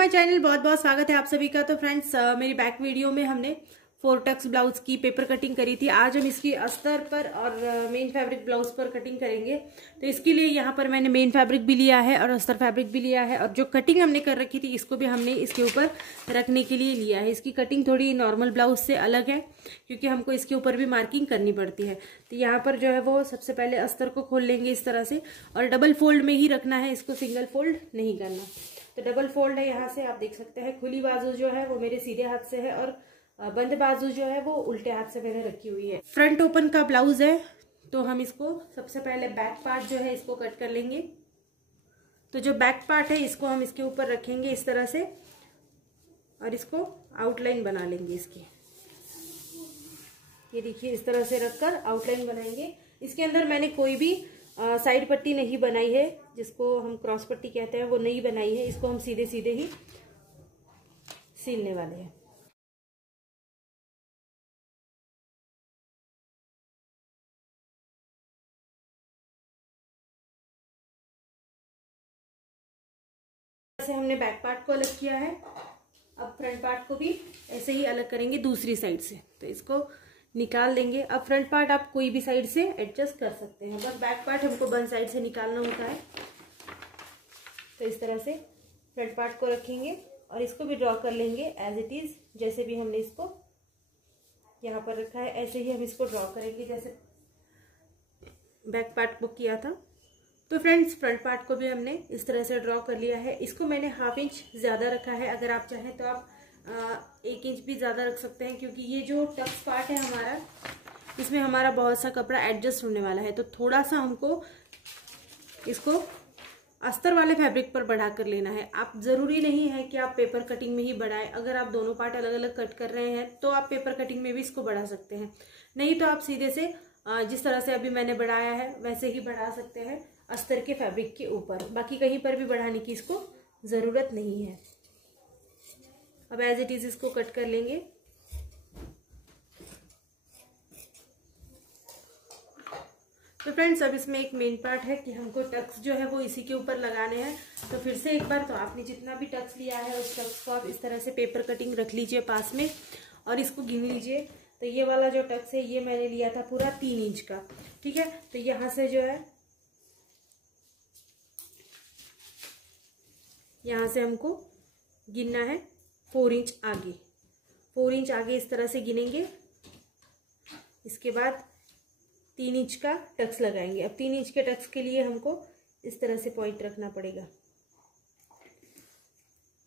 My channel, बहुत बहुत स्वागत है आप सभी का। तो फ्रेंड्स, मेरी बैक वीडियो में हमने 4 टक्स ब्लाउज की पेपर कटिंग करी थी। आज हम इसकी अस्तर पर और मेन फैब्रिक ब्लाउज पर कटिंग करेंगे। तो इसके लिए यहाँ पर मैंने मेन फैब्रिक भी लिया है और अस्तर फैब्रिक भी लिया है, और जो कटिंग हमने कर रखी थी इसको भी हमने इसके ऊपर रखने के लिए लिया है। इसकी कटिंग थोड़ी नॉर्मल ब्लाउज से अलग है क्योंकि हमको इसके ऊपर भी मार्किंग करनी पड़ती है। तो यहाँ पर जो है वो सबसे पहले अस्तर को खोल लेंगे इस तरह से, और डबल फोल्ड में ही रखना है इसको, सिंगल फोल्ड नहीं करना। तो डबल फोल्ड है, यहाँ से आप देख सकते हैं। खुली बाजू जो है वो मेरे सीधे हाथ से है और बंद बाजू जो है वो उल्टे हाथ से मैंने रखी हुई है। फ्रंट ओपन का ब्लाउज है, तो हम इसको सबसे पहले बैक पार्ट जो है इसको कट कर लेंगे। तो जो बैक पार्ट है इसको हम इसके ऊपर रखेंगे इस तरह से, और इसको आउटलाइन बना लेंगे इसकी। ये देखिए, इस तरह से रखकर आउटलाइन बनाएंगे। इसके अंदर मैंने कोई भी साइड पट्टी नहीं बनाई है, जिसको हम क्रॉस पट्टी कहते हैं, वो नहीं बनाई है। इसको हम सीधे सीधे ही सीलने वाले हैं। ऐसे हमने बैक पार्ट को अलग किया है। अब फ्रंट पार्ट को भी ऐसे ही अलग करेंगे दूसरी साइड से। तो इसको निकाल देंगे। अब फ्रंट पार्ट आप कोई भी साइड से एडजस्ट कर सकते हैं, बस बैक पार्ट हमको बंद साइड से निकालना होता है। तो इस तरह से फ्रंट पार्ट को रखेंगे और इसको भी ड्रॉ कर लेंगे एज इट इज। जैसे भी हमने इसको यहाँ पर रखा है ऐसे ही हम इसको ड्रॉ करेंगे जैसे बैक पार्ट को किया था। तो फ्रेंड्स, फ्रंट पार्ट को भी हमने इस तरह से ड्रॉ कर लिया है। इसको मैंने ½ इंच ज्यादा रखा है। अगर आप चाहें तो आप 1 इंच भी ज्यादा रख सकते हैं, क्योंकि ये जो टक्स पार्ट है हमारा, इसमें हमारा बहुत सा कपड़ा एडजस्ट होने वाला है। तो थोड़ा सा हमको इसको अस्तर वाले फैब्रिक पर बढ़ा कर लेना है। आप जरूरी नहीं है कि आप पेपर कटिंग में ही बढ़ाएं। अगर आप दोनों पार्ट अलग अलग कट कर रहे हैं तो आप पेपर कटिंग में भी इसको बढ़ा सकते हैं, नहीं तो आप सीधे से जिस तरह से अभी मैंने बढ़ाया है वैसे ही बढ़ा सकते हैं अस्तर के फैब्रिक के ऊपर। बाकी कहीं पर भी बढ़ाने की इसको जरूरत नहीं है। अब एज इट इज इसको कट कर लेंगे। तो फ्रेंड्स, अब इसमें एक मेन पार्ट है कि हमको टक्स जो है वो इसी के ऊपर लगाने हैं। तो फिर से एक बार, तो आपने जितना भी टक्स लिया है उस टक्स को आप इस तरह से पेपर कटिंग रख लीजिए पास में और इसको गिन लीजिए। तो ये वाला जो टक्स है ये मैंने लिया था पूरा 3 इंच का, ठीक है। तो यहाँ से जो है, यहाँ से हमको गिनना है 4 इंच आगे। 4 इंच आगे इस तरह से गिनेंगे। इसके बाद 3 इंच का टक्स लगाएंगे। अब 3 इंच के टक्स के लिए हमको इस तरह से पॉइंट रखना पड़ेगा।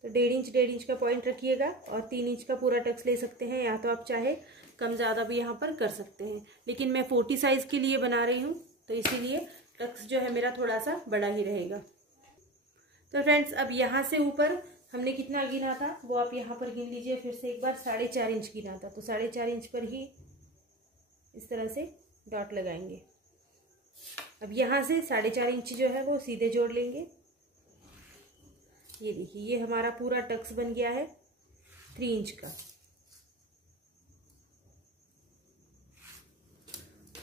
तो 1.5 इंच का पॉइंट रखिएगा और 3 इंच का पूरा टक्स ले सकते हैं, या तो आप चाहे कम ज़्यादा भी यहाँ पर कर सकते हैं। लेकिन मैं 40 साइज के लिए बना रही हूँ, तो इसीलिए टक्स जो है मेरा थोड़ा सा बड़ा ही रहेगा। तो फ्रेंड्स, अब यहाँ से ऊपर हमने कितना गिना था वो आप यहाँ पर गिन लीजिए फिर से एक बार। 4.5 इंच गिना था, तो 4.5 इंच पर ही इस तरह से डॉट लगाएंगे। अब यहाँ से 4.5 इंच जो है वो सीधे जोड़ लेंगे। ये देखिए, ये हमारा पूरा टक्स बन गया है 3 इंच का।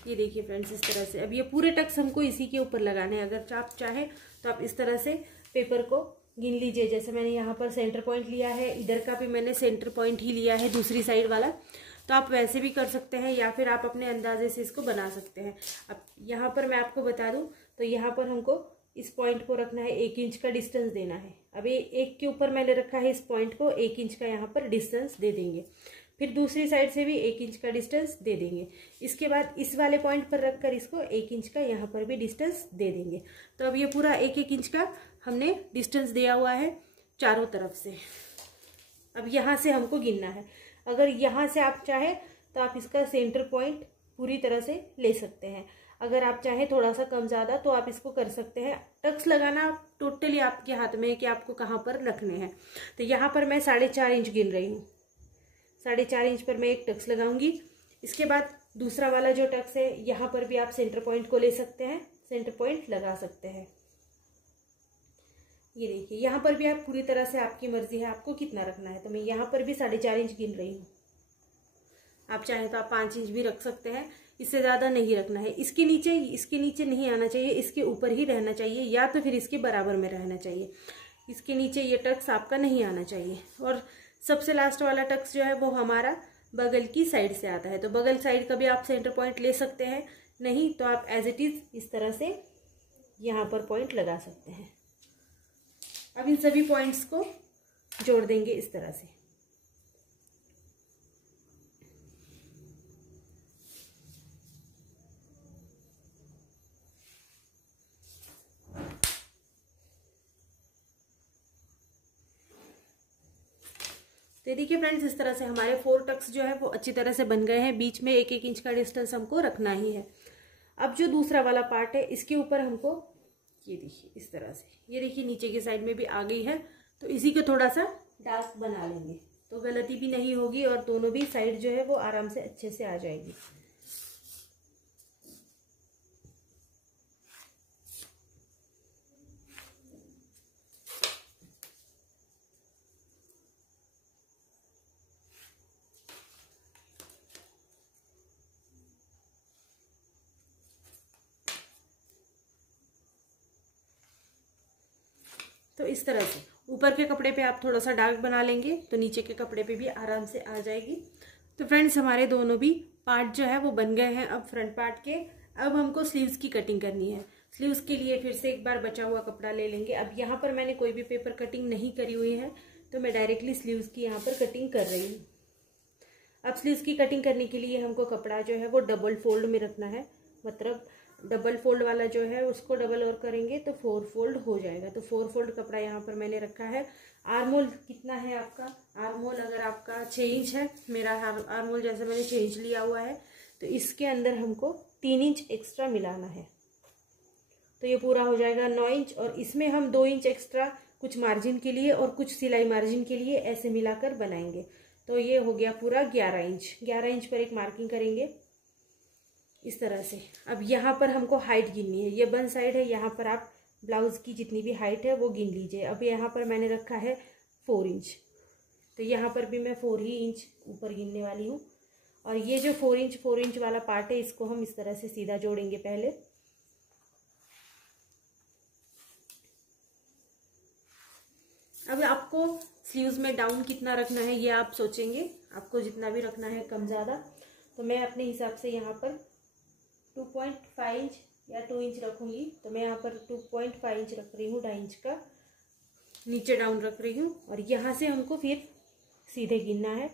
ये देखिए फ्रेंड्स, इस तरह से अब ये पूरे टक्स हमको इसी के ऊपर लगाने हैं। अगर आप चाहें तो आप इस तरह से पेपर को गिन लीजिए। जैसे मैंने यहाँ पर सेंटर पॉइंट लिया है, इधर का भी मैंने सेंटर पॉइंट ही लिया है दूसरी साइड वाला। तो आप वैसे भी कर सकते हैं या फिर आप अपने अंदाजे से इसको बना सकते हैं। अब यहाँ पर मैं आपको बता दूं, तो यहाँ पर हमको इस पॉइंट को रखना है, 1 इंच का डिस्टेंस देना है। अब ये 1 के ऊपर मैंने रखा है इस पॉइंट को, 1 इंच का यहाँ पर डिस्टेंस दे देंगे। फिर दूसरी साइड से भी 1 इंच का डिस्टेंस दे देंगे। इसके बाद इस वाले पॉइंट पर रखकर इसको 1 इंच का यहाँ पर भी डिस्टेंस दे देंगे। तो अब ये पूरा 1-1 इंच का हमने डिस्टेंस दिया हुआ है चारों तरफ से। अब यहाँ से हमको गिनना है। अगर यहाँ से आप चाहे तो आप इसका सेंटर पॉइंट पूरी तरह से ले सकते हैं। अगर आप चाहे थोड़ा सा कम ज़्यादा तो आप इसको कर सकते हैं। टक्स लगाना टोटली आपके हाथ में है कि आपको कहाँ पर रखने हैं। तो यहाँ पर मैं 4.5 इंच गिन रही हूँ। 4.5 इंच पर मैं एक टक्स लगाऊंगी। इसके बाद दूसरा वाला जो टक्स है यहाँ पर भी आप सेंटर पॉइंट को ले सकते हैं, सेंटर पॉइंट लगा सकते हैं। ये देखिए, यहाँ पर भी आप पूरी तरह से आपकी मर्जी है आपको कितना रखना है। तो मैं यहाँ पर भी 4.5 इंच गिन रही हूँ। आप चाहें तो आप 5 इंच भी रख सकते हैं, इससे ज़्यादा नहीं रखना है। इसके नीचे नहीं आना चाहिए, इसके ऊपर ही रहना चाहिए, या तो फिर इसके बराबर में रहना चाहिए। इसके नीचे ये टक्स आपका नहीं आना चाहिए। और सबसे लास्ट वाला टक्स जो है वो हमारा बगल की साइड से आता है, तो बगल साइड का भी आप सेंटर पॉइंट ले सकते हैं, नहीं तो आप एज इट इज इस तरह से यहाँ पर पॉइंट लगा सकते हैं। अब इन सभी पॉइंट्स को जोड़ देंगे इस तरह से। तो देखिए फ्रेंड्स, इस तरह से हमारे 4 टक्स जो है वो अच्छी तरह से बन गए हैं। बीच में 1-1 इंच का डिस्टेंस हमको रखना ही है। अब जो दूसरा वाला पार्ट है इसके ऊपर हमको ये देखिए इस तरह से, ये देखिए नीचे की साइड में भी आ गई है, तो इसी को थोड़ा सा डार्क बना लेंगे तो गलती भी नहीं होगी और दोनों भी साइड जो है वो आराम से अच्छे से आ जाएगी। तो इस तरह से ऊपर के कपड़े पे आप थोड़ा सा डार्क बना लेंगे तो नीचे के कपड़े पे भी आराम से आ जाएगी। तो फ्रेंड्स, हमारे दोनों भी पार्ट जो है वो बन गए हैं अब फ्रंट पार्ट के। अब हमको स्लीव्स की कटिंग करनी है। स्लीव्स के लिए फिर से एक बार बचा हुआ कपड़ा ले लेंगे। अब यहाँ पर मैंने कोई भी पेपर कटिंग नहीं करी हुई है, तो मैं डायरेक्टली स्लीव्स की यहाँ पर कटिंग कर रही हूँ। अब स्लीव्स की कटिंग करने के लिए हमको कपड़ा जो है वो डबल फोल्ड में रखना है, मतलब डबल फोल्ड वाला जो है उसको डबल और करेंगे तो 4 फोल्ड हो जाएगा। तो 4 फोल्ड कपड़ा यहाँ पर मैंने रखा है। आर्मोल कितना है आपका? आर्मोल अगर आपका 6 इंच है, मेरा आर्मोल जैसे मैंने 6 इंच लिया हुआ है, तो इसके अंदर हमको 3 इंच एक्स्ट्रा मिलाना है, तो ये पूरा हो जाएगा 9 इंच। और इसमें हम 2 इंच एक्स्ट्रा कुछ मार्जिन के लिए और कुछ सिलाई मार्जिन के लिए ऐसे मिलाकर बनाएंगे, तो ये हो गया पूरा 11 इंच। 11 इंच पर एक मार्किंग करेंगे इस तरह से। अब यहाँ पर हमको हाइट गिननी है, ये वन साइड है, यहाँ पर आप ब्लाउज की जितनी भी हाइट है वो गिन लीजिए। अब यहाँ पर मैंने रखा है 4 इंच, तो यहाँ पर भी मैं 4 ही इंच ऊपर गिनने वाली हूँ। और ये जो 4 इंच वाला पार्ट है इसको हम इस तरह से सीधा जोड़ेंगे पहले। अब आपको स्लीव्स में डाउन कितना रखना है ये आप सोचेंगे, आपको जितना भी रखना है कम ज़्यादा। तो मैं अपने हिसाब से यहाँ पर 2.5 इंच या 2 इंच रखूँगी, तो मैं यहाँ पर 2.5 इंच रख रही हूँ, 2.5 इंच का नीचे डाउन रख रही हूँ। और यहाँ से हमको फिर सीधे गिनना है।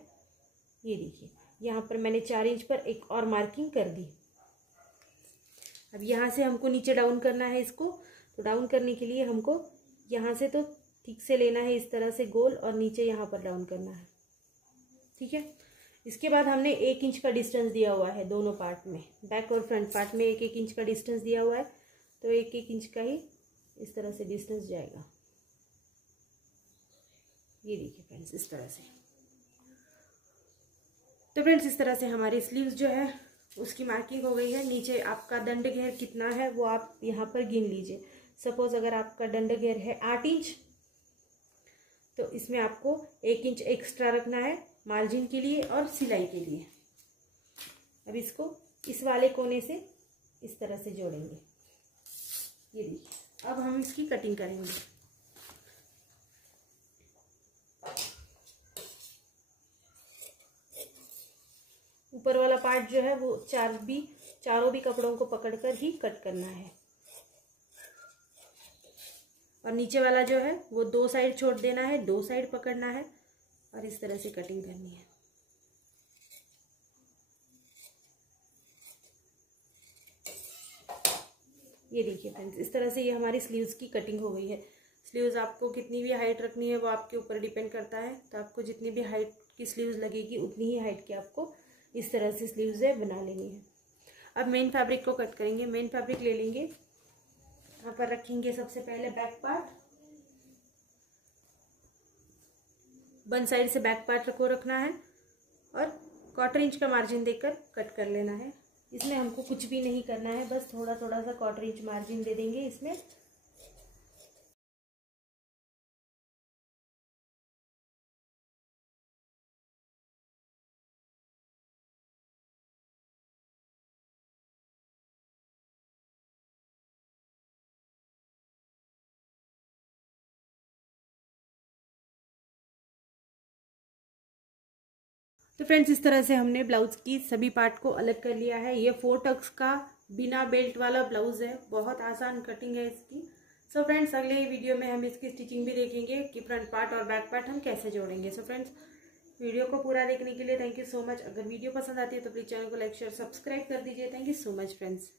ये देखिए यहाँ पर मैंने 4 इंच पर एक और मार्किंग कर दी। अब यहाँ से हमको नीचे डाउन करना है इसको, तो डाउन करने के लिए हमको यहाँ से तो ठीक से लेना है इस तरह से गोल, और नीचे यहाँ पर डाउन करना है, ठीक है। इसके बाद हमने 1 इंच का डिस्टेंस दिया हुआ है दोनों पार्ट में, बैक और फ्रंट पार्ट में 1-1 इंच का डिस्टेंस दिया हुआ है, तो 1-1 इंच का ही इस तरह से डिस्टेंस जाएगा। ये देखिए फ्रेंड्स इस तरह से। तो फ्रेंड्स इस तरह से हमारी स्लीव्स जो है उसकी मार्किंग हो गई है। नीचे आपका दंड घेर कितना है वो आप यहाँ पर गिन लीजिए। सपोज अगर आपका दंड घेर है 8 इंच, तो इसमें आपको 1 इंच एक्स्ट्रा रखना है मार्जिन के लिए और सिलाई के लिए। अब इसको इस वाले कोने से इस तरह से जोड़ेंगे। ये देखिए, अब हम इसकी कटिंग करेंगे। ऊपर वाला पार्ट जो है वो चारों भी कपड़ों को पकड़कर ही कट करना है, और नीचे वाला जो है वो 2 साइड छोड़ देना है, 2 साइड पकड़ना है और इस तरह से कटिंग करनी है। ये देखिए फ्रेंड्स इस तरह से ये हमारी स्लीव्स की कटिंग हो गई है। स्लीव्स आपको कितनी भी हाइट रखनी है वो आपके ऊपर डिपेंड करता है, तो आपको जितनी भी हाइट की स्लीव्स लगेगी उतनी ही हाइट की आपको इस तरह से स्लीव्स है बना लेनी है। अब मेन फैब्रिक को कट करेंगे। मेन फैब्रिक ले लेंगे, यहाँ पर रखेंगे सबसे पहले बैक पार्ट। वन साइड से बैक पार्ट को रखना है और 1/4 इंच का मार्जिन देकर कट कर लेना है। इसमें हमको कुछ भी नहीं करना है, बस थोड़ा थोड़ा सा 1/4 इंच मार्जिन दे देंगे इसमें। तो फ्रेंड्स इस तरह से हमने ब्लाउज की सभी पार्ट को अलग कर लिया है। ये 4 टक्स का बिना बेल्ट वाला ब्लाउज है, बहुत आसान कटिंग है इसकी। सो फ्रेंड्स अगले वीडियो में हम इसकी स्टिचिंग भी देखेंगे कि फ्रंट पार्ट और बैक पार्ट हम कैसे जोड़ेंगे। सो फ्रेंड्स वीडियो को पूरा देखने के लिए थैंक यू सो मच। अगर वीडियो पसंद आती है तो प्लीज चैनल को लाइक शेयर सब्सक्राइब कर दीजिए। Thank you so much friends.